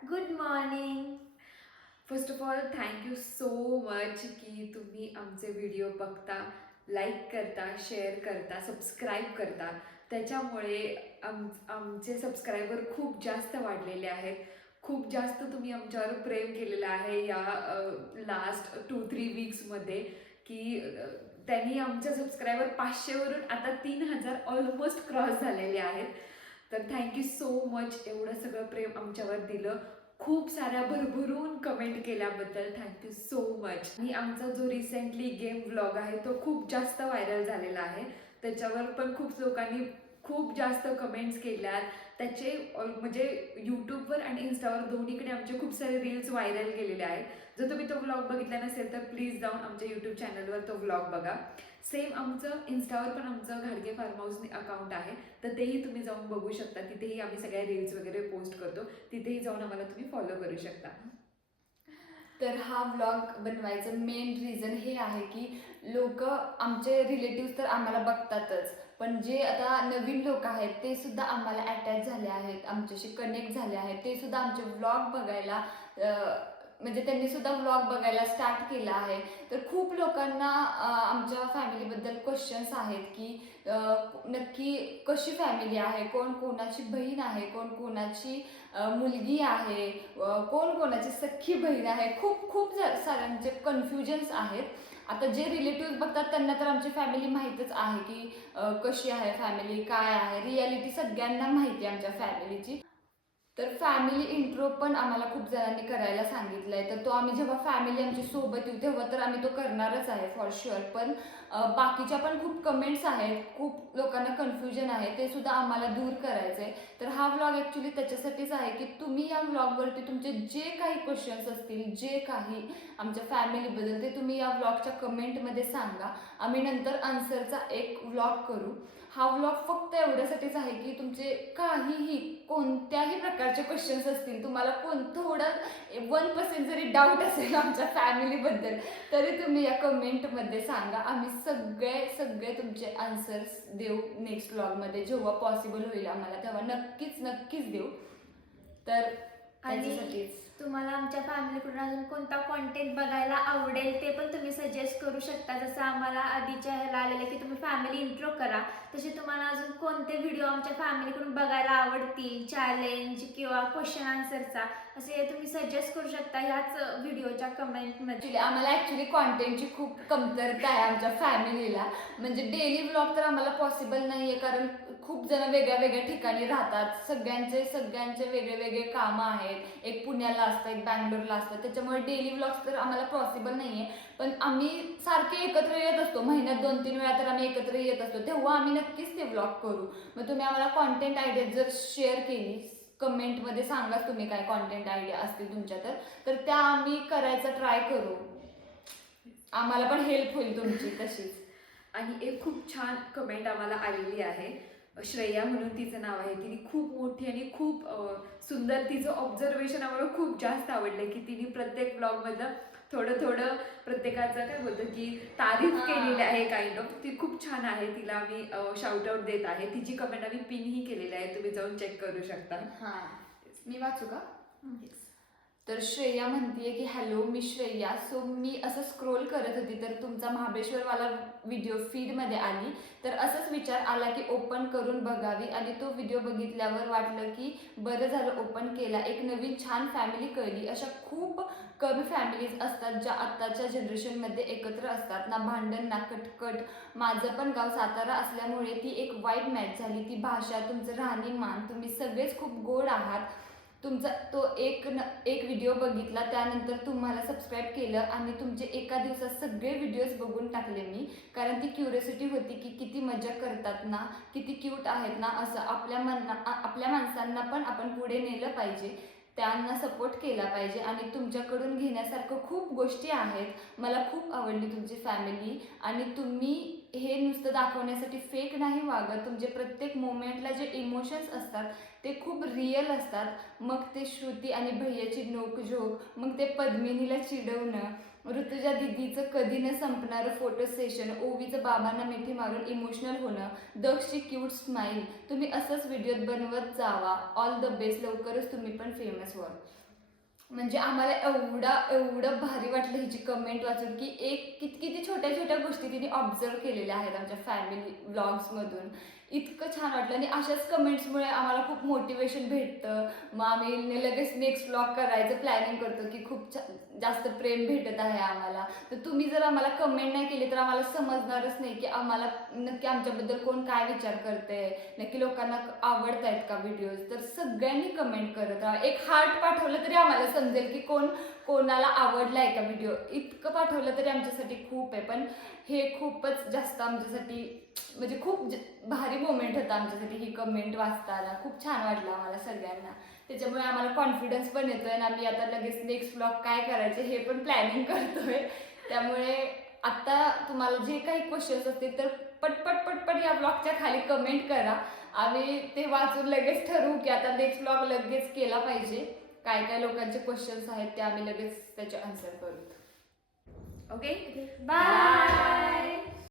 Good morning. First of all thank you so much की तुम्ही आमचे व्हिडिओ बघता, लाईक करता, शेअर करता, सबस्क्राईब करता. त्याच्यामुळे आमचे सबस्क्रायबर खूप जास्त वाढलेले आहेत. खूप जास्त तुम्ही आमच्यावर प्रेम केलेलं आहे या लास्ट 2-3 वीक्समध्ये की त्यांनी आमच्या सबस्क्रायबर 500वरून आता 3000 ऑलमोस्ट क्रॉस झालेले आहेत. तर थँक्यू सो मच एवढं सगळं प्रेम आमच्यावर दिलं. खूप साऱ्या भरभरून कमेंट केल्याबद्दल थँक्यू सो मच. आणि आमचा जो रिसेंटली गेम व्लॉग आहे तो खूप जास्त व्हायरल झालेला आहे. त्याच्यावर पण खूप लोकांनी खूप जास्त कमेंट्स केल्यात. त्याचे म्हणजे यूट्यूबवर आणि इन्स्टावर दोन्हीकडे आमचे खूप सारे रील्स व्हायरल गेलेले आहेत. जर तुम्ही तो व्लॉग बघितला नसेल तर प्लीज जाऊन आमच्या यूट्यूब चॅनलवर तो व्लॉग बघा. सेम आमचं इन्स्टावर पण आमचं घाडगे फार्म हाऊस अकाउंट आहे, तर तेही तुम्ही जाऊन बघू शकता. तिथेही आम्ही सगळ्या रील्स वगैरे पोस्ट करतो. तिथेही जाऊन आम्हाला तुम्ही फॉलो करू शकता. तर हा व्लॉग बनवायचं मेन रिझन हे आहे की लोक आमचे रिलेटिव्ह तर आम्हाला बघतातच, पण जे आता नवीन लोक आहेत ते सुद्धा आम्हाला अटॅच झाले आहेत, आमच्याशी कनेक्ट झाले आहेत. ते सुद्धा आमचे व्लॉग बघायला म्हणजे त्यांनी सुद्धा व्लॉग बघायला स्टार्ट केला आहे. तर खूप लोकांना आमच्या फॅमिलीबद्दल क्वेश्चन्स आहेत की नक्की कशी फॅमिली आहे, कोण कोणाची बहीण आहे, कोण कोणाची मुलगी आहे, कोण कोणाची सख्खी बहीण आहे. खूप खूप साऱ्यांचे कन्फ्युजन्स आहेत. आता जे रिलेटिव्ह बघतात त्यांना तर आमची फॅमिली माहीतच आहे की कशी आहे फॅमिली, काय आहे रियालिटी सगळ्यांना माहिती आहे आमच्या फॅमिलीची. तर फॅमिली इंट्रो पण आम्हाला खूप जणांनी करायला सांगितलं आहे. तर तो आम्ही जेव्हा फॅमिली आमची सोबत येऊ तेव्हा तर आम्ही तो करणारच आहे फॉर शुअर. पण बाकीच्या पण खूप कमेंट्स आहेत, खूप लोकांना कन्फ्युजन आहे, ते सुद्धा आम्हाला दूर करायचं आहे. तर हा व्लॉग ॲक्च्युली त्याच्यासाठीच आहे की तुम्ही या व्लॉगवरती तुमचे जे काही क्वेश्चन्स असतील, जे काही आमच्या फॅमिलीबद्दल, ते तुम्ही या व्लॉगच्या कमेंटमध्ये सांगा. आम्ही नंतर आन्सरचा एक व्लॉग करू. हा व्लॉग फक्त एवढ्यासाठीच आहे की तुमचे काहीही कोणत्याही प्रकारचे क्वेश्चन्स असतील, तुम्हाला थोडं 1% जरी डाऊट असेल आमच्या फॅमिलीबद्दल, तरी तुम्ही या कमेंटमध्ये सांगा. आम्ही सगळे सगळे तुमचे आन्सर्स देऊ नेक्स्ट व्लॉगमध्ये, जेव्हा पॉसिबल होईल आम्हाला तेव्हा नक्कीच नक्कीच देऊ. तर आणि तुम्हाला आमच्या फॅमिलीकडून अजून कोणता कॉन्टेंट बघायला आवडेल ते पण तुम्ही सजेस्ट करू शकता. जसं आम्हाला आधीच्या ह्याला आलेलं की तुम्ही फॅमिली इंट्रो करा, तसे तुम्हाला अजून कोणते व्हिडिओ आमच्या फॅमिलीकडून बघायला आवडतील, चॅलेंज किंवा क्वेश्चन आन्सरचा, असे तुम्ही सजेस्ट करू शकता ह्याच व्हिडिओच्या कमेंटमध्ये. आम्हाला ॲक्च्युली कॉन्टेंटची खूप कमतरता आहे आमच्या फॅमिलीला. म्हणजे डेली व्लॉग तर आम्हाला पॉसिबल नाही आहे, कारण खूप जण वेगळ्या वेगळ्या ठिकाणी राहतात. सगळ्यांचे वेगळे वेगळे कामं आहेत. एक पुण्याला असतं, एक बँगलोरला असतं, त्याच्यामुळे डेली व्लॉग्स तर आम्हाला पॉसिबल नाही आहे. पण आम्ही सारखे एकत्र येत असतो, महिन्यात 2-3 वेळा तर आम्ही एकत्र येत असतो, तेव्हा आम्ही नक्कीच ते व्लॉग करू. मग तुम्ही आम्हाला कॉन्टेंट आयडिया जर शेअर केली, कमेंटमध्ये सांगाच तुम्ही काय कॉन्टेंट आयडिया असतील तुमच्या, तर त्या आम्ही करायचा ट्राय करू. आम्हाला पण हेल्प होईल तुमची तशीच. आणि एक खूप छान कमेंट आम्हाला आलेली आहे. श्रेया म्हणून तिचं नाव आहे. तिने खूप मोठी आणि खूप सुंदर तिचं ऑब्झर्वेशन आम्हाला खूप जास्त आवडलं की तिने प्रत्येक ब्लॉगमधलं थोडं थोडं प्रत्येकाचं काय बोलतं की तारीफ केलेली आहे काइंड ऑफ. ती खूप छान आहे. तिला आम्ही शाउटआउट देत आहे. तिची कमेंट आम्ही पिनही केलेली आहे, तुम्ही जाऊन चेक करू शकता. हां, मी वाचू का? तर श्रेया म्हणतीये की हॅलो, मी श्रेया. सो मी असं स्क्रोल करत होती तर तुमचा महाबळेश्वरवाला व्हिडिओ फीडमध्ये आली. तर असंच विचार आला की ओपन करून बघावी, आणि तो व्हिडिओ बघितल्यावर वाटलं की बरं झालं ओपन केला. एक नवीन छान फॅमिली कळली. अशा खूप कमी फॅमिलीज असतात ज्या आत्ताच्या जनरेशनमध्ये एकत्र असतात, ना भांडण ना कटकट. माझं पण गाव सातारा असल्यामुळे ती एक वाईब मॅच झाली. ती भाषा, तुमचं राहणीमान, तुम्ही सगळेच खूप गोड आहात. तुमचा तो एक व्हिडिओ बघितला, त्यानंतर तुम्हाला सबस्क्राईब केलं आणि तुमचे एका दिवसात सगळे व्हिडिओज बघून टाकले मी, कारण ती क्युरियोसिटी होती की किती मजा करतात ना, किती क्यूट आहेत ना. असं आपल्या माणसांना पण आपण पुढे नेलं पाहिजे, त्यांना सपोर्ट केला पाहिजे, आणि तुमच्याकडून घेण्यासारखं खूप गोष्टी आहेत. मला खूप आवडली तुमची फॅमिली, आणि तुम्ही हे नुसतं दाखवण्यासाठी फेक नाही वागत. तुमचे प्रत्येक मोमेंटला जे इमोशन्स असतात ते खूप रिअल असतात. मग ते श्रुती आणि भैयाची नोकझोक, मग ते पद्मिनीला चिडवणं, ऋतुजा दिदीचं कधी न संपणारं फोटो सेशन, ओवीचं बाबांना मिठी मारून इमोशनल होणं, दक्षची क्यूट स्माईल. तुम्ही असंच व्हिडिओ बनवत जावा. All the best. लवकरच तुम्ही पण फेमस व्हाल. म्हणजे आम्हाला एवढं भारी वाटलं हिची कमेंट वाचून की किती छोट्या छोट्या गोष्टी तिने ऑब्झर्व केलेल्या आहेत आमच्या फॅमिली व्लॉग्समधून. इतकं छान वाटलं आणि अशाच कमेंट्समुळे आम्हाला खूप मोटिवेशन भेटतं. मग आम्ही लगेच नेक्स्ट व्लॉग करायचं प्लॅनिंग करतो की खूप जास्त प्रेम भेटत आहे आम्हाला. तर तुम्ही जर आम्हाला कमेंट नाही केली तर आम्हाला समजणारच नाही की आम्हाला नक्की आमच्याबद्दल कोण काय विचार करते, नक्की लोकांना आवडत आहेत का व्हिडिओज. तर सगळ्यांनी कमेंट करत राहा. एक हार्ट पाठवलं तरी आम्हाला समजेल की कोणाला आवडला आहे का व्हिडिओ. इतकं पाठवलं तरी आमच्यासाठी खूप आहे. पण हे खूपच जास्त आमच्यासाठी म्हणजे खूप भारी मोमेंट होता आमच्यासाठी ही कमेंट वाचताना. खूप छान वाटलं आम्हाला सगळ्यांना. त्याच्यामुळे आम्हाला कॉन्फिडन्स पण येतोय आणि आम्ही आता लगेच नेक्स्ट व्लॉग काय करायचे हे पण प्लॅनिंग करतोय. त्यामुळे आता तुम्हाला जे काही क्वेश्चन्स असतील तर पटपट या ब्लॉगच्या खाली कमेंट करा. आम्ही ते वाचून लगेच ठरवू की आता नेक्स्ट ब्लॉग लगेच केला पाहिजे. काय काय लोकांचे क्वेश्चन्स आहेत ते आम्ही लगेच त्याचे आन्सर करू. Okay bye.